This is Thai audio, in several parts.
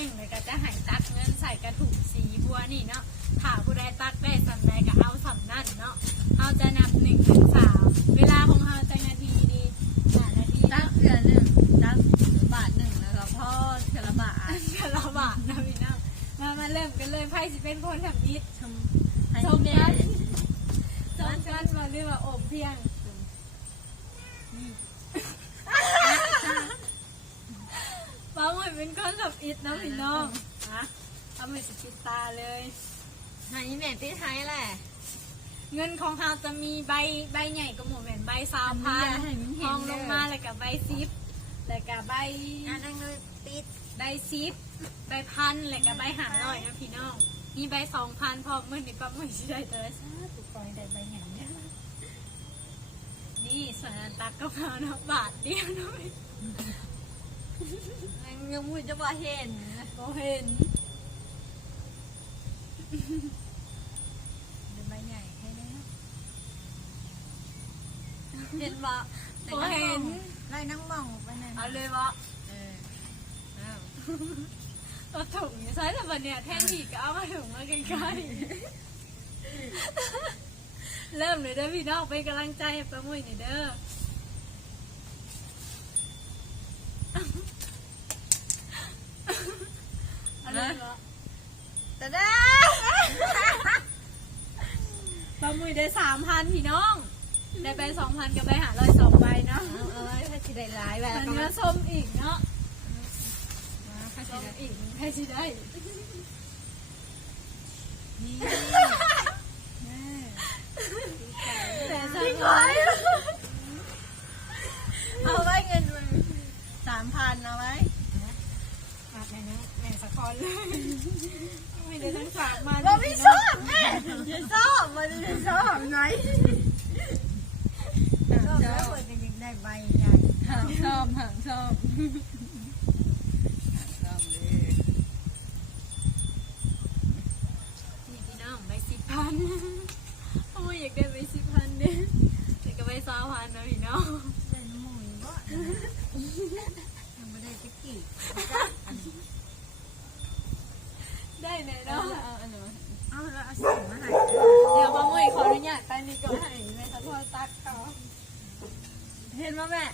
นึ่งเลยก็จะใหายตักเงินใส่กระถูงสีบัวนี่เนาะถ้าผู้ใดตักได้สันใดก็เอาสันนั่นเนาะเอาจะนับหนึ่งถึงสามเวลาของเราจะนาทีดีหานาทีตั้งเถื่อหนึ่งตักหรือบาทหนึ่งนะครับพ่อเถื่อละบาทเถื่อละบาทนะพี่น้องมามาเริ่มกันเลยไพ่สิเป็นคนทำอิฐชมชมกันชมกันมาเรียกว่าอมเพียง เป็นคนทำอิฐนะพี่น้องนะป้าหมวยสิปิดตาเลยให้แม่ที่ไทยแหละเงินของเราจะมีใบใบใหญ่ก็หมูแหวนใบสามพันให้มันทเห็นองลเด้งอมาแล้วกับใบซิปแล้วกับใบอะนั่งเลยติดใบซิปใบพันแล้วกับใบหางหน่อยนะพี่น้องมีใบสองพันพอมื่อนี้ป้ามือชิได้เลยซาถูกปล่อยได้ใบใหญ่เนี่ยนี่ส่วนอันตักก็พานะบาทเดียวหน่อ ยยังมือจะบ่เห็นก็เห็นเดี๋ยวใบใหญ่ให้ได้นะเห็นบ่ก็เห็นไล่นั่งมองไปไหนเอาเลยวะเอออ้าวเอาถุงใช้แต่วันเนี้ยแทนที่ก็เอามาถุงมาใกล้ๆเริ่มเลยเด้อพี่น้องเป็นกำลังใจให้ป้ามุ้ยหน่อยเด้อเอาเลยวะ ตะด้า ป้ามุ้ย ได้สามพันพี่น้อง ได้ไปสองพันกับไปหาร้อยสองใบเนาะเอาเอาไว้ถ้าสิได้หลายแบบมันมาส้มอีกเนาะส้มอีกให้สิได้ นี่แต่สักพี่ร้ก้ออยยเอาไว้เงินมันสามพันเอาไว้มาแม่นะแม่สะคอนเลย ม่ได้ทั้งฝากมาเราไม่ชอบแม่ชอบมันจะชอบไงชอบแล้วมันก็ยังได้ใบใหญ่หางชอบหางชอบอบเลยนี่พี่น้องใบสิบพันโอ้ยอยากได้ใบสิบพันเนี่ยแต่ก็ใบสามพันนะพี่น้องเป็นหมุยบ่ยังไม่ได้ตะกี้ ไหนเนาะเอาอันนู้นเอาแล้วเอาส่งมาให้เดี๋ยวมามุ้ยขออนุญาตไปนี่ก็ให้แม่สะพอตักเขาเห็นไหมแม่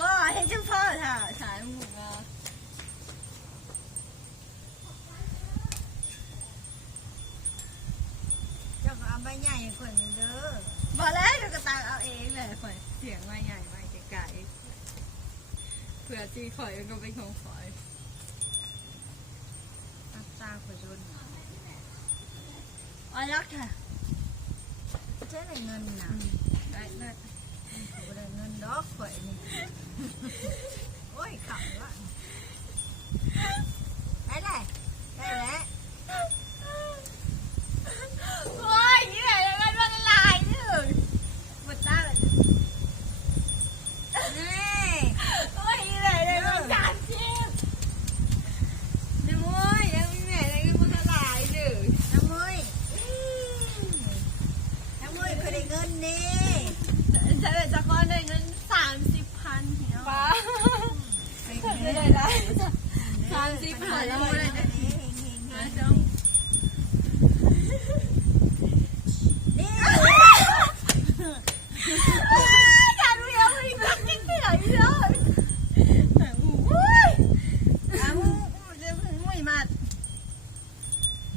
บ่เห็นเฉพาะค่ะสายหมูอะจ้าก็เอาใบใหญ่คนหนึ่งเด้อบอกแล้วเดี๋ยวก็ตามเอาเองเลยข่อยเสียงใบใหญ่ใบไกลเผื่อจีข่อยก็เป็นของข่อย อัตราข่อยโดนอ๋อยักษ์ค่ะใช้เงินนะได้ได้บ่ได้เงินดอกข่อยนี่ โอ้ยขับละได้เลยได้แล้ว โอ้ยนี่แหละมันมันลายนี่เลยหมดตาเลยนี่โอ้ยนี่แหละเลยมันจานเชี่ยน้ำมุ้ยยังมีแม่ยังมีคนละลายเลยน้ำมุ้ยน้ำมุ้ยเคยได้เงินนี่ใช่เลยจะก้อนได้เงินสามสิบพันเนาะ ป้าไม่ได้ได้ สามสิบพันแล้ว เล เลย ย นะนี่การรู้ยังไม่รู้จริงที่ไหนเลยโอ้ยอะมึงจะมึงไม่มา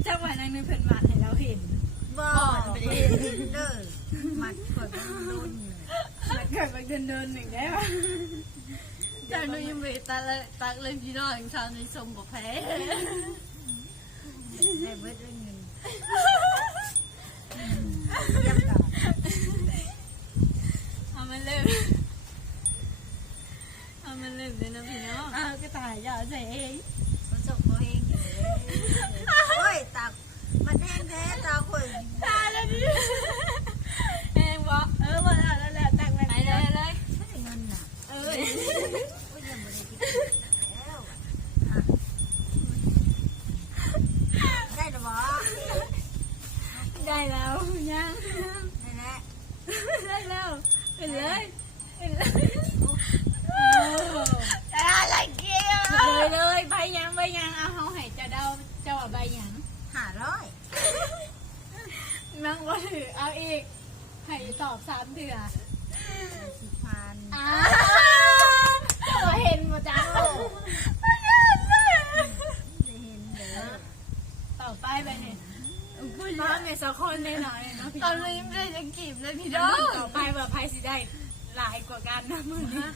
เจ้าวันนั้นนึกเพิ่นมาให้เราเห็น บ่ไปเห็นเด้อมัดคนมันโดน แล้วเกิดมาเดินเดินหนึ่งได้ปะ เจ้าหนูยังไม่ตาเลยตักเลยพี่น้องชาวในสมบ่แพ้ ได้เบิดเงินยังกับเอามันเริ่มเอามันเริ่มเลยนะพี่น้อง อ้าวก็ตายอย่าใส่เองมันส่งตัวเองโอ้ยตักมันแห้งแท้ตาคน ตายแล้วดิแองบอก เออมาแล้วแล้วตักไป ไปเลยเลย ไม่ได้เงินน่ะ เอ้ย โอ้ยยังไม่ได้กินแล้วได้หรือเปล่า ได้แล้วยังได้แล้วได้แล้วไปเลยไปเลยอะไรเกี่ยวเลยเลยใบยังใบยังเอาเขาให้เจะเดาเจ้าใบยังห้าร้อยนั่งว่าถือเอาอีกให้ตอบสามเถื่อสิบพันอ้าเจ้าเห็นหมดจ้าได้เห็นเด้อได้น้ อยเลยเนาะพี่ตน้ออนงนี้ไม่ได้จะกีบเลยพี่เดี๋น้ยอวงต่อไปแบบไพ่สิได้หลายกว่ากันนะมือนี้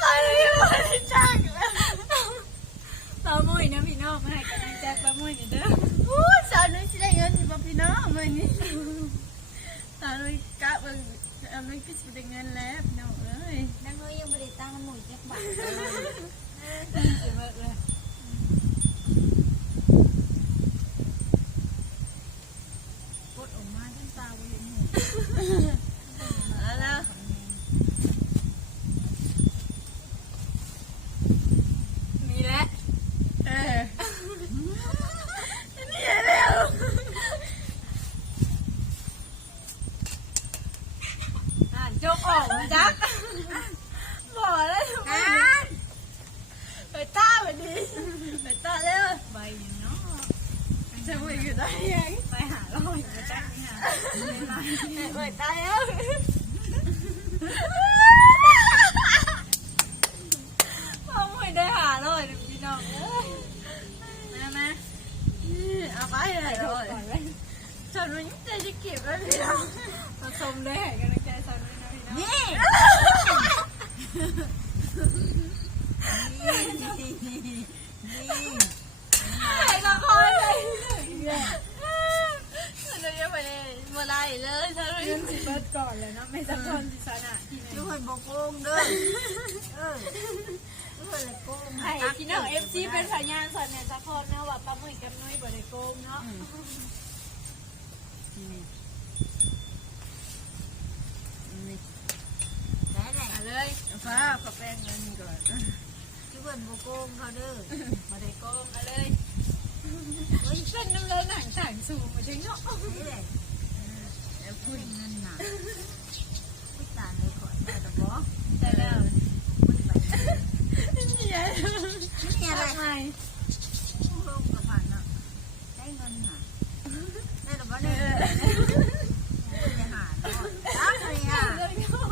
ตอนนี้ไม่ได้จ้างแล้วปลามุ้ยนะพี่น้องมาให้กำลังใจปลามุ้ยหน่อยเด้ออู้สาวนุ้ยสิได้เงินอยู่บ่พี่น้องมื้อนี้สาวนุ้ยกะเบิ่งสาวนุ้ยก็สิได้เงินแล้วพี่น้องเอ้ย นางน้อยยังไม่ได้ตั้งน้ำหมูจักบาทเสียเบิกเลย กดออกมาทั้งตาบ่เห็นหู เอาแล้ว มีแล้ว เออนี่แล้ว อ่านโจกออกมาจัก บอกแล้วไปต้าไปดิไปต้าเร็ว ใบอยู่เนาะ จะไปอยู่ได้ยังไปหาลอยมาจักนี่หาไม่ไรไปต้าเร็วปลามุ้ยได้หาลอยนะพี่น้องเอ้ยมามาเอาไปเลยโดโดนนก่อนเลยฉันมันใจจะเก็บแล้วพี่น้องผสมเลยให้กำลังใจสาวน้อยนะพี่น้องนี่ ใครละครเลยฉันจะไปเลยมาไล่เลยฉันไม่ยืนสิเบิร์ดก่อนเลยเนาะไม่สักคนสิสนะที่ไหนทุกคนบอกโกงเด้อเออทุกคนเลยโกงไอ้พี่น้องเอฟซีเป็นพยานสอนเนี่ยสักคนนะว่าปลาหมึกกับนุ้ยบ่ได้โกงเนาะได้เลยฟ้าขอแป้งเงินก่อน ทุกคนบอกโกงเขาเด้อบ่ได้โกงมาเลยเฮ้ยเป็นน้ำเลยหนังสั่งสูงมาถึงเนาะนี่แหละแล้วพูดเงินน่ะพูดตาเลยขอได้หรอบ่ ได้แล้ว พูดไป นี่ไง นี่อะไร ทำไม ลงกับผ่านน่ะได้เงินน่ะได้หรอบ่เนี่ยจะหาได้รับเลยอะ เลยเนาะ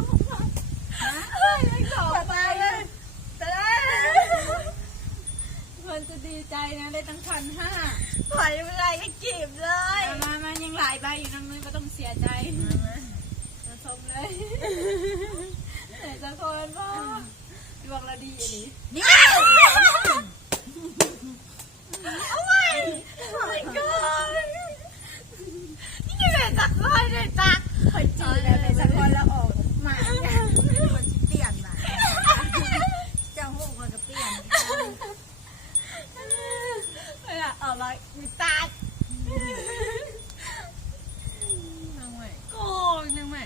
เฮ้ยเลยขอไปเลยแต่ได้ คนจะดีใจนะได้ตั้งพันห้า ถอยไม่ได้ก็จีบเลย มามามายังหลายใบอยู่น้องนุ้ยก็ต้องเสียใจจะชมเลยแต่สักค นบ่ดวงเราดีอีหลีนี่ เอาไว้โอ้ยก่อนนี่แม่จักรอยเลยจัก คอยจีแล้วแต่สักคนแล้วออกมา คนสิเปลี่ยนน่ะเจ้าหูคนก็เปลี่ยน เวลาออกมามีตา นางแม่โกงนางแม่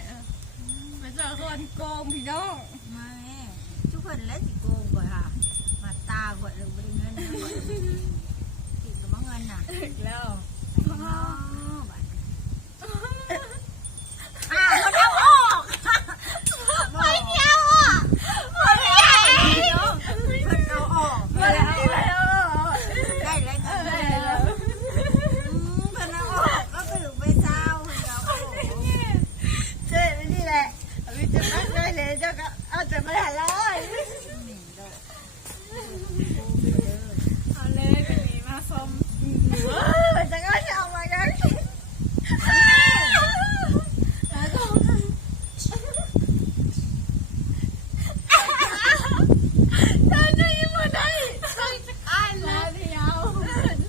มาเจอคนโกงพี่น้อง มาแม่ทุกคนแล้วสิโกงก่อนค่ะมาตาก่อนเลยบริเงินนะก่อนติดกับเงินน่ะ ถึงแล้ว อ๋อบัดอ่าคนเอาออกไม่เดียวอะคนเอาออก มาแล้วแล้ว ได้แล้วได้แล้วคนเอาออกก็ถือไปเช้าคนเอาออก เจ๊นี่แหละวิจะนั่งได้เลยเจ้าก็เอาแต่ไม่หันเลย เอาเลยเป็นมีมาส้ม จะก็จะเอามากัน แล้วก็ ฉันจะยังไม่ได้ต้องจะอ่าน แล้ แล้ว ว เดียว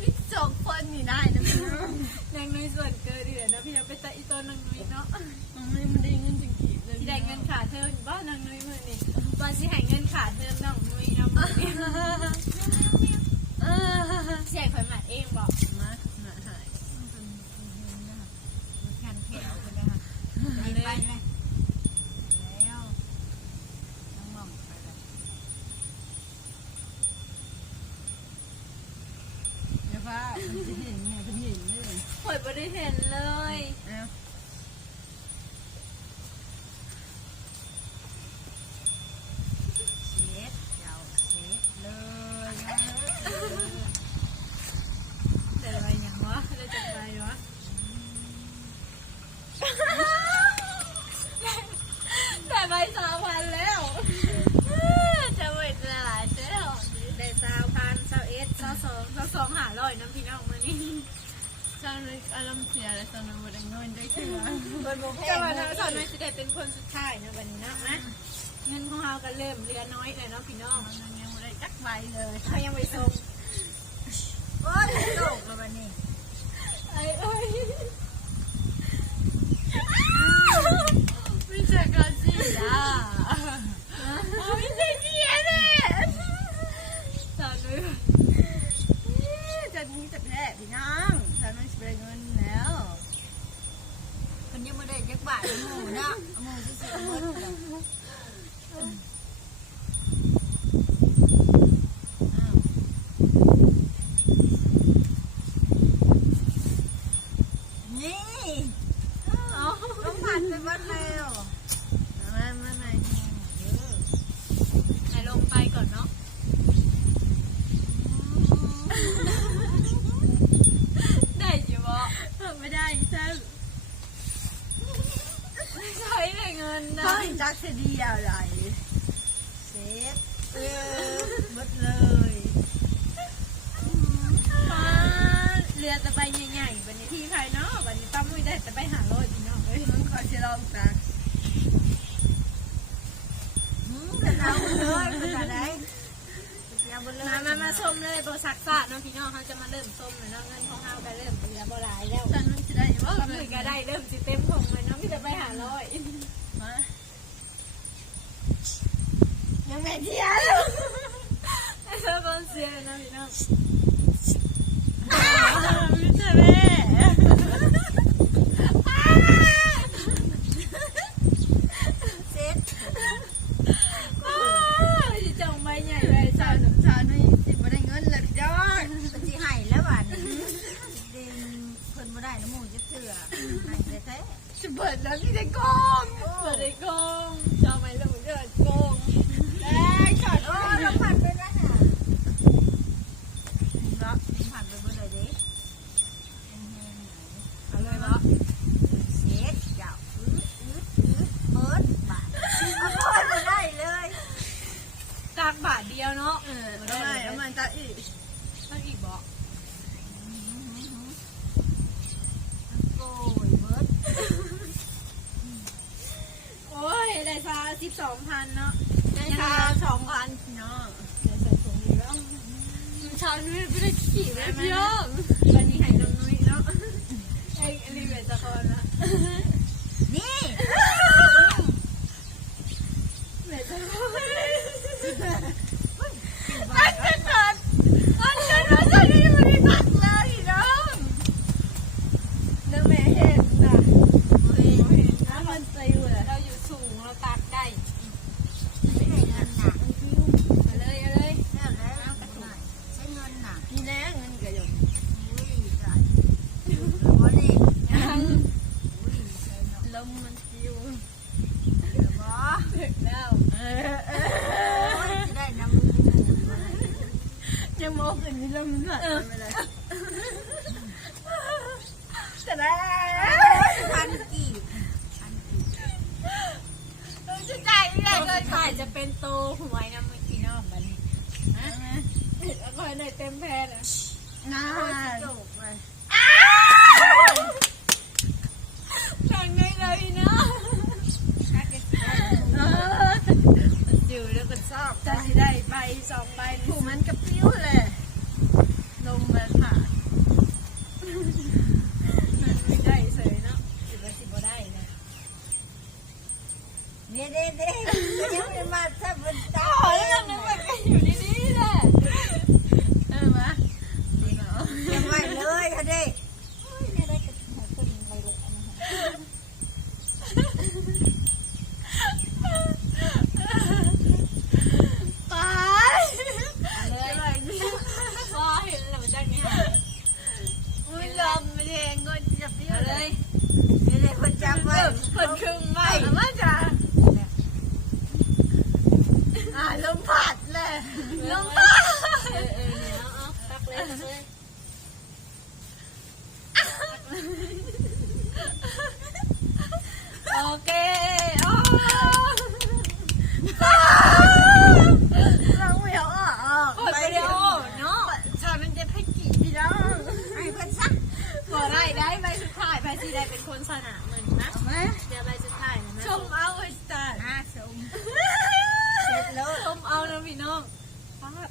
มีสองคนนี่ได้นะพี่น้อง นางนุ้ยส่วนเกินเดือนนะพี่จะไปตะอีตัวนางนุ้ยเนาะ ไม่มันได้เงินจริงๆเลย ที่ได้เงินขาดเทอมบ้านนางนุ้ยมือนี่วันที่ให้เงินขาดเทอมน้องนุ้ยเนาะมือนี่ เออ เสีย ข่อยมา บ่แพแต่งว่าเนาะสาวน้อยสิได้เป็นคนสุดท้ายเนาะวันนี้นะนะเงินของเราก็เริ่มเหลือน้อยเลยเนาะพี่น้อง มันยังไม่ได้จักใบเลยเขายังไม่ส่ง ทำไม มามามาส้มเลยโบสักซาน้องพี่น้องเขาจะมาเริ่มส้มเลยน้องเงินของเขาไปเริ่มเหลือบ่หลายแล้วฉันมันจะได้บ่ก็มือก็ได้เริ่มสิเต็มของเลยน้องพี่จะไปหาร้อยมายังแม่เที่ยวเบอลเสียน้องพี่น้องไม่ใช่แม่ แล้วพี่เด็กโกงเปิด็กโกงจะไหมเราเดินโกงแอ้ยจอดโอ้เราผ่านไปแล้วนะละผ่านไปบนเลยดิอะไรละเช็จยาวยืดยืดเปิดบ่าไม่ได้เลยตักบ่าเดียวเนาะเออไม่ไมทำไมจะอีกต้ออีกบอก องพันเนาะในชาสองพันเนาะในสองถุงนี้แล้วชาวนุ้ยไม่ได้ขี่ไล้เยอะวันนี้ให้น้องนุ้ยเนาะไอ้ลีเวทจะคอนละ दे दे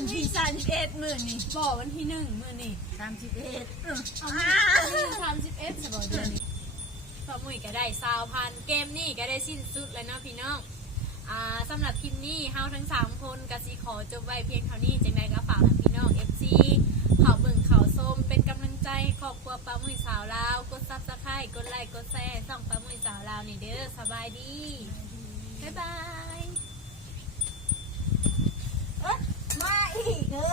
มันที่สามสิบเอ็ดหมื่นนี่บอกวันที่หนึ่งมือนี่สามสิบเอ็ดเอามาสามสิบเอ็ดสบอเดือนนี้พอมุยก็ได้สาวพันเกมนี่ก็ได้สิ้นสุดแล้วเนาะพี่น้องอ่าสำหรับคลิปนี้เฮาทั้งสามคนกสิขอจบไว้เพียงเท่านี้จังใดก็ฝากให้พี่น้อง FC เขาเบิ่งเขาส้มเป็นกำลังใจให้ครอบครัวปลาหมุยสาวลาวกดซับสไครต์กดไลค์กดแชร์ส่องปลาหมุยสาวลาวนี่เด้อสบายดีบ๊ายบาย มาอีกเออ